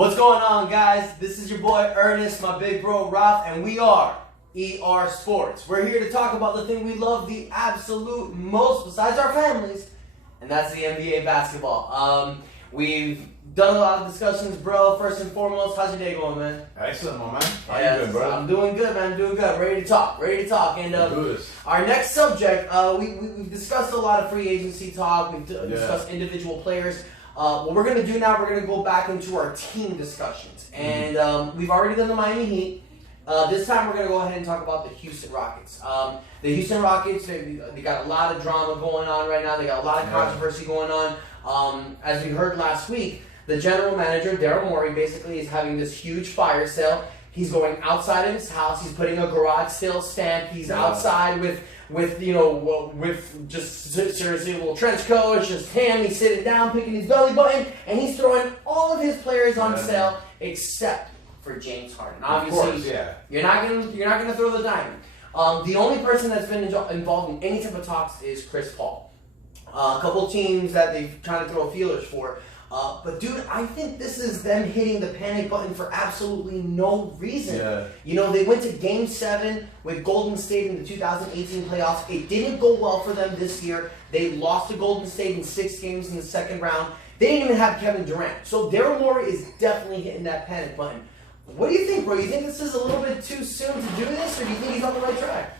What's going on, guys? This is your boy Ernest, my big bro Ralph, and we are ER Sports. We're here to talk about the thing we love the absolute most besides our families, and that's the NBA basketball. We've done a lot of discussions, bro. First and foremost, how's your day going, man? Excellent, my man. How you doing, bro? I'm doing good, man. I'm doing good. Ready to talk. And our next subject, we've discussed a lot of free agency talk. We've discussed individual players. What we're going to do now, we're going to go back into our team discussions. And we've already done the Miami Heat. This time we're going to go ahead and talk about the Houston Rockets. The Houston Rockets, they got a lot of drama going on right now. They got a lot of controversy going on. As we heard last week, the general manager, Daryl Morey, basically is having this huge fire sale. He's going outside of his house. He's putting a garage sale stamp. He's outside with just seriously a little trench coat. It's just him. He's sitting down, picking his belly button, and he's throwing all of his players on sale except for James Harden. Obviously, you're not gonna throw the diamond. The only person that's been involved in any type of talks is Chris Paul. A couple teams that they're trying to throw feelers for. But dude, I think this is them hitting the panic button for absolutely no reason. Yeah. You know, they went to Game 7 with Golden State in the 2018 playoffs. It didn't go well for them this year. They lost to Golden State in 6 games in the second round. They didn't even have Kevin Durant. So Daryl Morey is definitely hitting that panic button. What do you think, bro? You think this is a little bit too soon to do this, or do you think he's on the right track?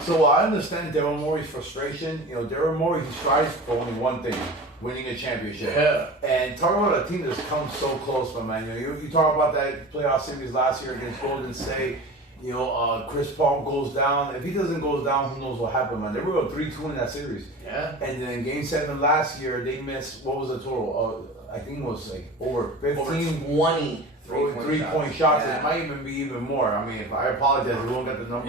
So I understand Daryl Morey's frustration. You know, Daryl Morey, he strives for only one thing: winning a championship. Yeah. And talk about a team that's come so close, my man. You know, you talk about that playoff series last year against Golden State. You know, Chris Paul goes down. If he doesn't go down, who knows what happened, man? They were up 3-2 in that series. Yeah. And then Game 7 last year, they missed, what was the total? I think it was like over 15. Over 20. Three-point shots. Yeah. It might even be even more. I mean, if I apologize, we won't get the number.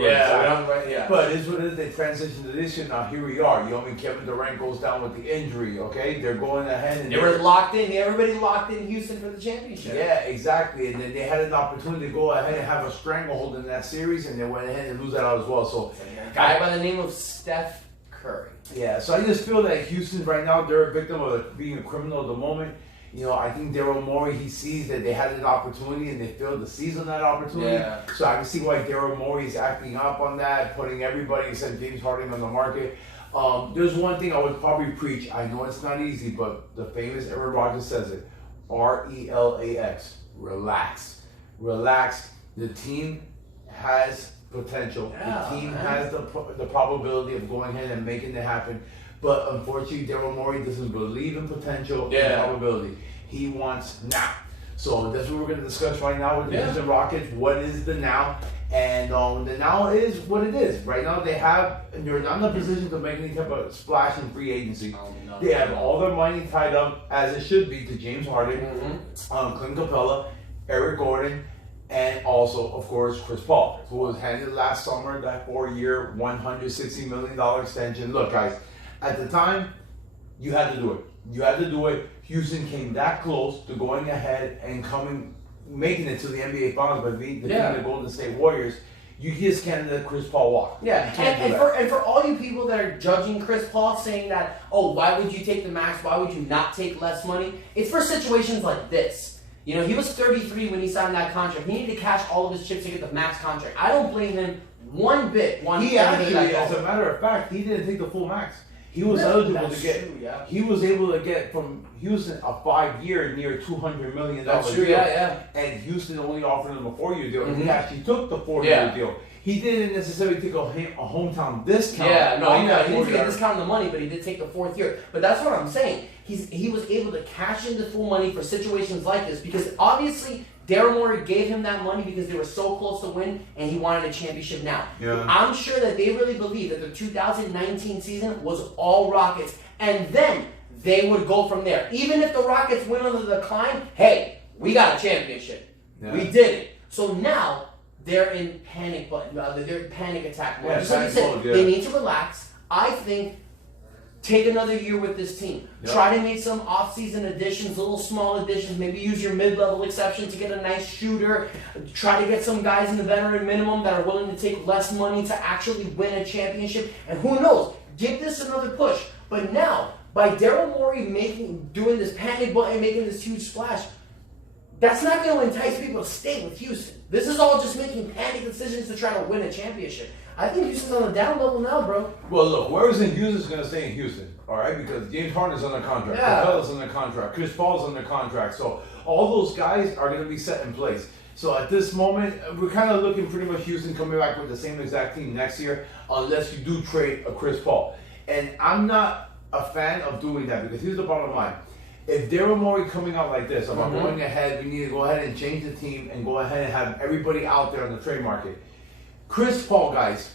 But it's what it is. They transition to this year. Now here we are. You know, I mean, Kevin Durant goes down with the injury. Okay, they're going ahead and they were locked in. Everybody locked in Houston for the championship. Yeah, exactly. And then they had an opportunity to go ahead and have a stranglehold in that series, and they went ahead and lose that out as well. So, a guy by the name of Steph Curry. Yeah. So I just feel that Houston right now, they're a victim of being a criminal at the moment. You know, I think Daryl Morey, he sees that they had an opportunity and they failed to seize on that opportunity. Yeah. So I can see why Daryl Morey is acting up on that, putting everybody except James Harden on the market. There's one thing I would probably preach. I know it's not easy, but the famous Aaron Rodgers says it. RELAX. Relax. Relax. The team has potential. Yeah, the team has the probability of going ahead and making it happen. But unfortunately, Daryl Morey doesn't believe in potential and probability. He wants now. So that's what we're going to discuss right now with the Houston Rockets. What is the now? And the now is what it is. Right now, they're not in a position to make any type of splash in free agency. They have all their money tied up, as it should be, to James Harden, Clint Capella, Eric Gordon, and also, of course, Chris Paul, who was handed last summer that 4-year, $160 million extension. Look, guys. At the time, you had to do it. Houston came that close to going ahead and making it to the NBA Finals by beating the Golden State Warriors. You just can't let Chris Paul walk. Yeah, and for all you people that are judging Chris Paul, saying that, oh, why would you take the max? Why would you not take less money? It's for situations like this. You know, he was 33 when he signed that contract. He needed to cash all of his chips to get the max contract. I don't blame him one bit. He actually, as a matter of fact, he didn't take the full max. He was eligible to get. True, yeah. He was able to get from Houston a 5-year, near $200 million deal. And Houston only offered him a 4-year deal. And he actually took the 4-year deal. He didn't necessarily take a hometown discount. Yeah, no, he didn't take a discount on the money, but he did take the 4th year. But that's what I'm saying. He was able to cash in the full money for situations like this because obviously Daryl Morey gave him that money because they were so close to win and he wanted a championship now. Yeah. I'm sure that they really believe that the 2019 season was all Rockets and then they would go from there. Even if the Rockets went on the decline, hey, we got a championship. Yeah. We did it. So now they're in panic button. They're in panic attack mode. Just like you said, they need to relax. I think take another year with this team. Yep. Try to make some off-season additions, little small additions. Maybe use your mid-level exception to get a nice shooter. Try to get some guys in the veteran minimum that are willing to take less money to actually win a championship. And who knows? Give this another push. But now, by Daryl Morey doing this panic button, making this huge splash, that's not going to entice people to stay with Houston. This is all just making panic decisions to try to win a championship. I think Houston's on the down level now, bro. Well, look, whoever's in Houston is going to stay in Houston, all right? Because James Harden's under contract, Capella's under contract, Chris Paul's under contract. So all those guys are going to be set in place. So at this moment, we're kind of looking pretty much Houston coming back with the same exact team next year, unless you do trade a Chris Paul. And I'm not a fan of doing that because here's the bottom line. If Daryl Morey coming out like this, about going ahead, we need to go ahead and change the team and go ahead and have everybody out there on the trade market. Chris Paul, guys,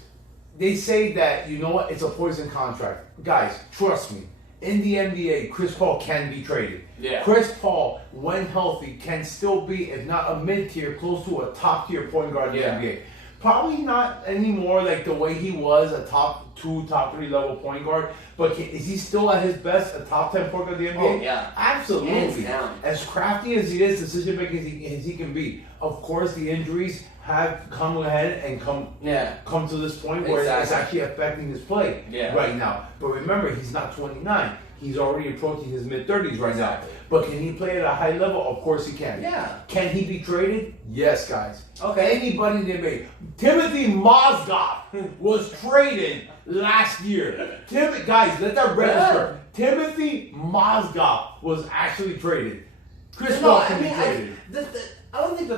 they say that, you know what, it's a poison contract. Guys, trust me. In the NBA, Chris Paul can be traded. Yeah. Chris Paul, when healthy, can still be, if not a mid-tier, close to a top-tier point guard in the NBA. Probably not anymore like the way he was a top 2, top 3 level point guard. But is he still at his best, a top 10 point guard in the NBA? Oh, yeah. Absolutely. As crafty as he is, decision making as he can be. Of course, the injuries have come ahead and come to this point where it's actually affecting his play right now. But remember, he's not 29. He's already approaching his mid-30s right now. But can he play at a high level? Of course he can. Yeah. Can he be traded? Yes, guys. Okay. Anybody in the NBA. Timothy Mozgov was traded last year. Guys, let that register. Timothy Mozgov was actually traded. Chris Paul can be traded. I don't think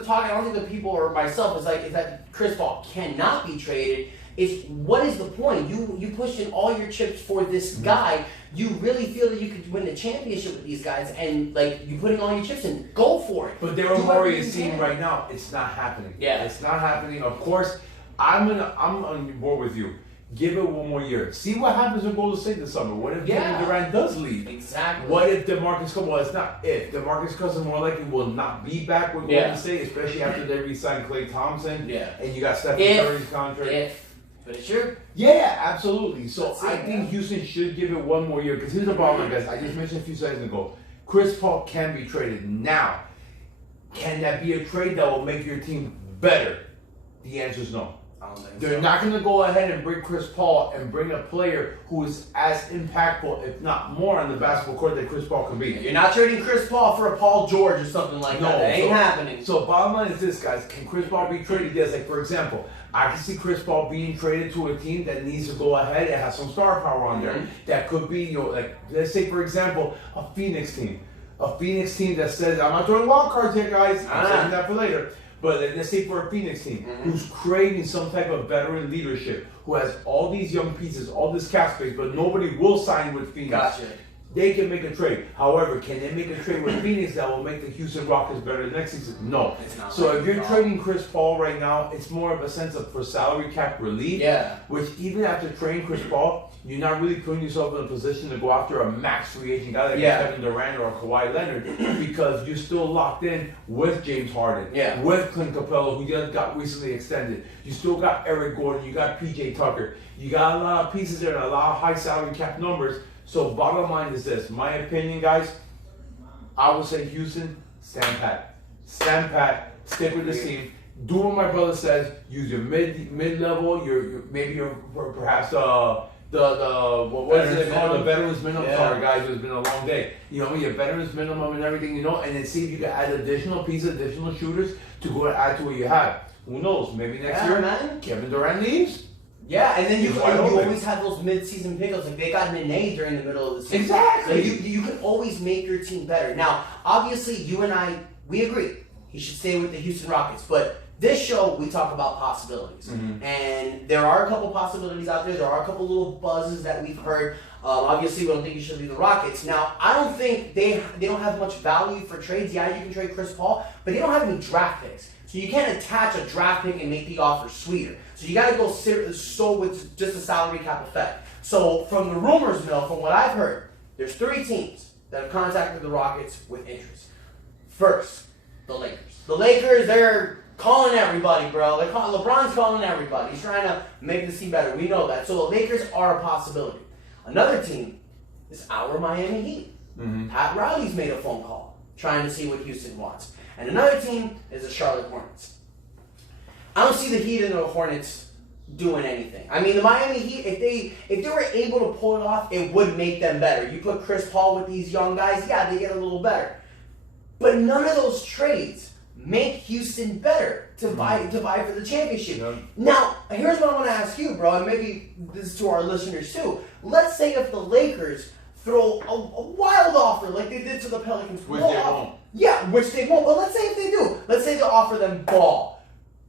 the people or myself is that Chris Paul cannot be traded. It's what is the point? You pushed in all your chips for this guy. You really feel that you could win the championship with these guys, and like you putting all your chips in, go for it. But Daryl Morey is seeing right now, it's not happening. Yeah, it's not happening. Of course, I'm on board with you. Give it one more year. See what happens with Golden State this summer. What if Kevin Durant does leave? Exactly. What if DeMarcus Cousins? Well, it's not if. DeMarcus Cousins more likely will not be back with Golden State, especially after they re-sign Klay Thompson. Yeah. And you got Stephen Curry's contract. But it's true. Yeah, absolutely. So I think Houston should give it one more year. Because here's the problem, guys. I just mentioned a few seconds ago. Chris Paul can be traded now. Can that be a trade that will make your team better? The answer is no. They're not going to go ahead and bring Chris Paul and bring a player who is as impactful, if not more, on the basketball court that Chris Paul can be. You're not trading Chris Paul for a Paul George or something like that. That ain't happening. So bottom line is this, guys. Can Chris Paul be traded? Yes. Like, for example, I can see Chris Paul being traded to a team that needs to go ahead and have some star power on there. That could be, like, let's say, for example, a Phoenix team. A Phoenix team that says, I'm not throwing wild cards here, guys. I'm saving that for later. But let's say for a Phoenix team who's creating some type of veteran leadership, who has all these young pieces, all this cap space, but nobody will sign with Phoenix. Gotcha. They can make a trade. However, can they make a trade with Phoenix that will make the Houston Rockets better next season? No. So if you're trading Chris Paul right now, it's more of a sense of for salary cap relief. Yeah. Which even after trading Chris Paul, you're not really putting yourself in a position to go after a max free agent guy like Kevin Durant or Kawhi Leonard because you're still locked in with James Harden, with Clint Capella, who just got recently extended. You still got Eric Gordon, you got PJ Tucker. You got a lot of pieces there and a lot of high salary cap numbers. So bottom line is this. My opinion, guys, I would say Houston, stand pat. Stand pat. Stick with this team. Do what my brother says. Use your mid-level, perhaps what is it called? The veterans minimum. Sorry, guys, it's been a long day. You know, your veterans minimum and everything, you know, and then see if you can add additional shooters to go and add to what you have. Who knows? Maybe next year, Kevin Durant leaves. Yeah, and then you always have those mid-season pickups. Like, they got Nene during the middle of the season. Exactly. So you can always make your team better. Now, obviously, you and I, we agree. He should stay with the Houston Rockets. But this show, we talk about possibilities. And there are a couple possibilities out there. There are a couple little buzzes that we've heard. Obviously, we don't think he should leave the Rockets. Now, I don't think they don't have much value for trades. Yeah, you can trade Chris Paul, but they don't have any draft picks. So you can't attach a draft pick and make the offer sweeter. So you got to go with just a salary cap effect. So from the rumors mill, from what I've heard, there's 3 teams that have contacted the Rockets with interest. First, the Lakers. The Lakers, they're calling everybody, bro. LeBron's calling everybody. He's trying to make the team better. We know that. So the Lakers are a possibility. Another team is our Miami Heat. Pat Riley's made a phone call trying to see what Houston wants. And another team is the Charlotte Hornets. I don't see the Heat and the Hornets doing anything. I mean, the Miami Heat, if they were able to pull it off, it would make them better. You put Chris Paul with these young guys, yeah, they get a little better. But none of those trades make Houston better to vie for the championship. Yep. Now, here's what I want to ask you, bro, and maybe this is to our listeners too. Let's say if the Lakers throw a wild offer like they did to the Pelicans. Which they won't. Yeah, which they won't. But let's say if they do. Let's say they offer them Ball,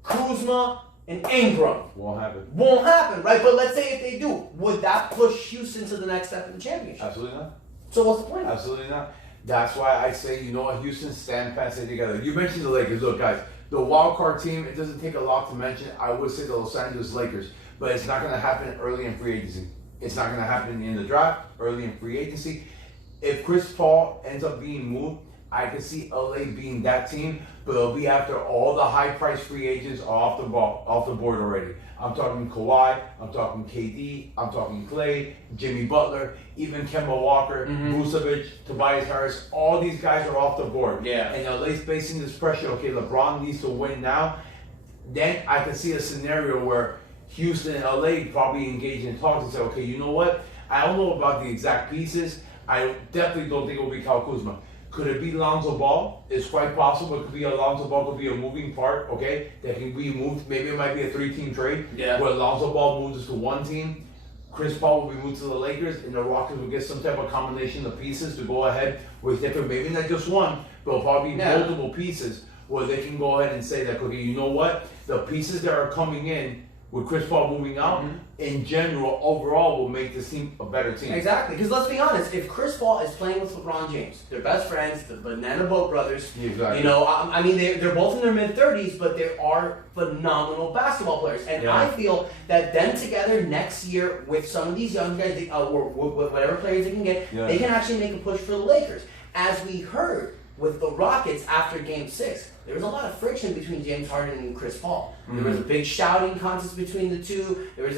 Kuzma, and Ingram. Won't happen. Won't happen, right? But let's say if they do. Would that push Houston to the next step in the championship? Absolutely not. So what's the point? Absolutely not. That's why I say, you know what, Houston, stand fast, stay together. You mentioned the Lakers. Look, guys, the wild card team, it doesn't take a lot to mention. I would say the Los Angeles Lakers, but it's not going to happen early in free agency. It's not going to happen in the draft, early in free agency. If Chris Paul ends up being moved, I can see LA being that team, but it'll be after all the high-priced free agents are off the board already. I'm talking Kawhi, I'm talking KD, I'm talking Klay, Jimmy Butler, even Kemba Walker, Vucevic, Tobias Harris. All these guys are off the board. Yeah. And LA's facing this pressure. Okay, LeBron needs to win now. Then I can see a scenario where Houston and LA probably engage in talks and say, okay, you know what? I don't know about the exact pieces. I definitely don't think it will be Kyle Kuzma. Could it be Lonzo Ball? It's quite possible. It could be Lonzo Ball could be a moving part, okay, that can be moved. Maybe it might be a 3-team trade where Lonzo Ball moves to one team. Chris Paul will be moved to the Lakers, and the Rockets will get some type of combination of pieces to go ahead with different, maybe not just one, but probably multiple pieces where they can go ahead and say that, okay, you know what? The pieces that are coming in with Chris Paul moving out, in general, overall, will make this team a better team. Exactly, because let's be honest, if Chris Paul is playing with LeBron James, they're best friends, the Banana Boat brothers. Exactly. You know, I mean, they're both in their mid-30s, but they are phenomenal basketball players. And I feel that them together next year with some of these young guys, or whatever players they can get, they can actually make a push for the Lakers. As we heard with the Rockets after Game 6, there was a lot of friction between James Harden and Chris Paul. There was a big shouting contest between the two. There was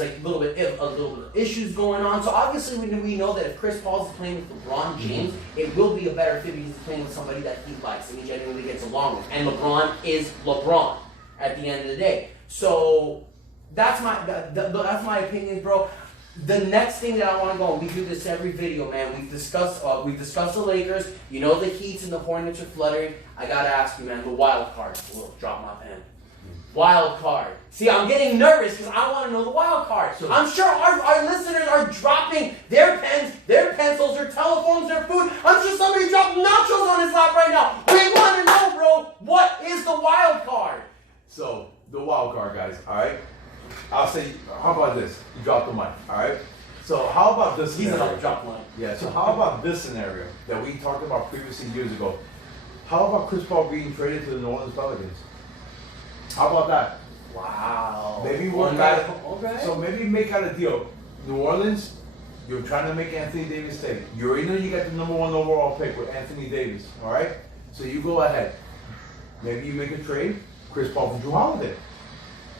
like a little bit of issues going on. So obviously we know that if Chris Paul is playing with LeBron James, it will be a better fit because he's playing with somebody that he likes and he genuinely gets along with. And LeBron is LeBron at the end of the day. So that's my opinion, bro. The next thing that I want to go, and we do this every video, man. We've discussed the Lakers. You know the Heats and the Hornets are fluttering. I gotta ask you, man, the wild card. Whoa, drop my pen. Wild card. See, I'm getting nervous because I want to know the wild card. So I'm sure our listeners are dropping their pens, their pencils, their telephones, their food. I'm sure somebody dropped nachos on his lap right now. We want to know, bro, what is the wild card? So the wild card, guys. All right. I'll say, how about this? You drop the mic, all right? So how about this scenario? He's gonna drop one. Yeah, so how about this scenario that we talked about previously years ago? How about Chris Paul being traded to the New Orleans Pelicans? How about that? Wow. Maybe So maybe make out a deal. New Orleans, you're trying to make Anthony Davis stay. You already know you got the number 1 overall pick with Anthony Davis, all right? So you go ahead. Maybe you make a trade, Chris Paul for Drew Holiday.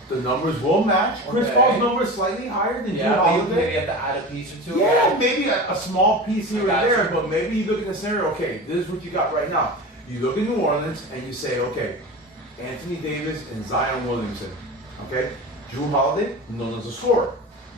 The numbers will match. Chris Paul's number is slightly higher than Drew Holiday. Maybe you have to add a piece or two. Yeah, maybe a small piece here or there, but maybe you look at the scenario, okay, this is what you got right now. You look at New Orleans and you say, okay, Anthony Davis and Zion Williamson, okay? Drew Holiday, known as a scorer.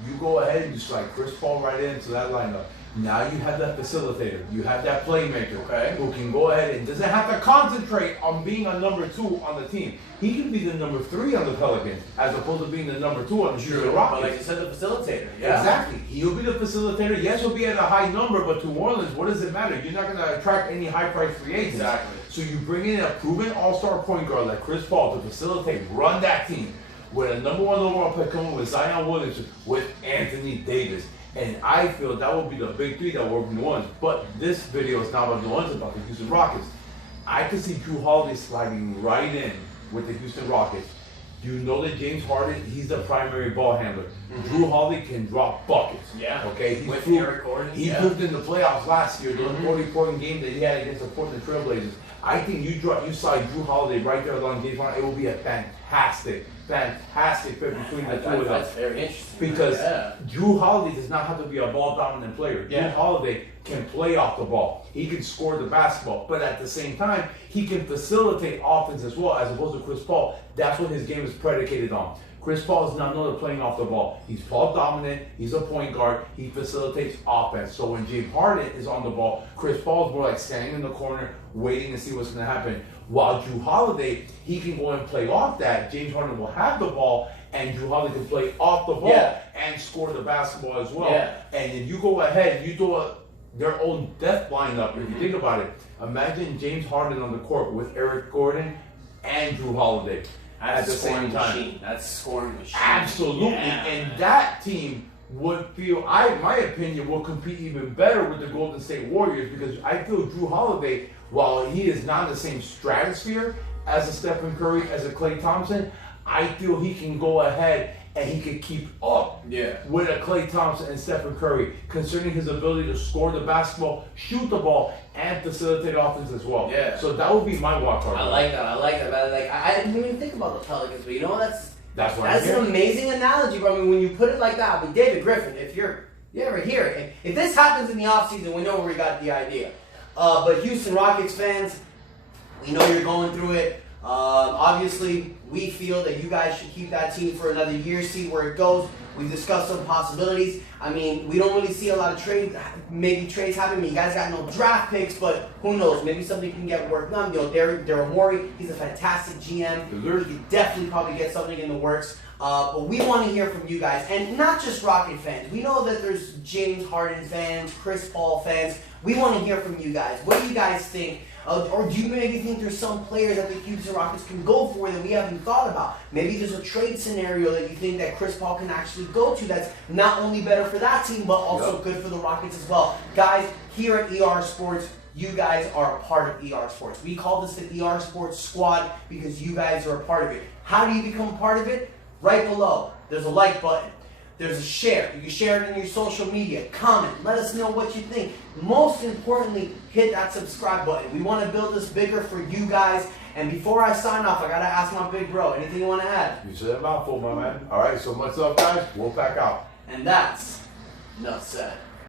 You go ahead and you slide Chris Paul right into that lineup. Now you have that facilitator. You have that playmaker who can go ahead and doesn't have to concentrate on being a number 2 on the team. He can be the number 3 on the Pelicans as opposed to being the number 2 on the Houston Rockets. But like you said, the facilitator. Yeah. Exactly. He'll be the facilitator. Yes, he'll be at a high number, but to New Orleans, what does it matter? You're not going to attract any high-priced free agents. Exactly. So you bring in a proven all-star point guard like Chris Paul to facilitate, run that team with a number 1 overall pick coming with Zion Williamson, with Anthony Davis. And I feel that will be the big 3 that work with New Orleans. But this video is not about New Orleans, it's about the Houston Rockets. I can see Drew Holiday sliding right in with the Houston Rockets. You know that James Harden, he's the primary ball handler. Drew Holiday can drop buckets. Yeah. Okay. With Eric Gordon. He proved in the playoffs last year, the 40-point game that he had against the Portland Trailblazers. I think you slide Drew Holiday right there along James Harden. It will be a fantastic fit between the two of them. That's very interesting. Because Drew Holiday does not have to be a ball dominant player. Drew Holiday can play off the ball. He can score the basketball, but at the same time, he can facilitate offense as well, as opposed to Chris Paul. That's what his game is predicated on. Chris Paul is not known for playing off the ball. He's ball dominant. He's a point guard. He facilitates offense. So when James Harden is on the ball, Chris Paul is more like standing in the corner, waiting to see what's going to happen. While Drew Holiday, he can go and play off that. James Harden will have the ball, and Drew Holiday can play off the ball and score the basketball as well. And then you go ahead, you do their own death lineup. If you think about it, imagine James Harden on the court with Eric Gordon and Drew Holiday at the same time. That's scoring machine. Absolutely, and that team would feel, my opinion, will compete even better with the Golden State Warriors, because I feel Drew Holiday, while he is not in the same stratosphere as a Stephen Curry, as a Klay Thompson, I feel he can go ahead and he could keep up with a Klay Thompson and Stephen Curry, concerning his ability to score the basketball, shoot the ball, and facilitate offense as well. So that would be my wild card. I like that. But like, I didn't even think about the Pelicans, but you know that's an amazing analogy, bro. I mean, when you put it like that, I mean, David Griffin, if you ever hear it, if this happens in the offseason, we know where we got the idea. But Houston Rockets fans, we know you're going through it. Obviously, we feel that you guys should keep that team for another year, see where it goes. We've discussed some possibilities. I mean, we don't really see a lot of trades happening. You guys got no draft picks, but who knows? Maybe something can get worked done. You know, Daryl Morey, he's a fantastic GM. He could definitely probably get something in the works. But we want to hear from you guys, and not just Rocket fans. We know that there's James Harden fans, Chris Paul fans. We want to hear from you guys. What do you guys think? Or do you maybe think there's some players that the Houston Rockets can go for that we haven't thought about? Maybe there's a trade scenario that you think that Chris Paul can actually go to that's not only better for that team, but also good for the Rockets as well. Guys, here at ER Sports, you guys are a part of ER Sports. We call this the ER Sports Squad because you guys are a part of it. How do you become a part of it? Right below, there's a like button. There's a share. You can share it in your social media. Comment. Let us know what you think. Most importantly, hit that subscribe button. We want to build this bigger for you guys. And before I sign off, I got to ask my big bro, anything you want to add? You said a mouthful, my man. All right, so much love, guys. We'll back out. And that's enough said.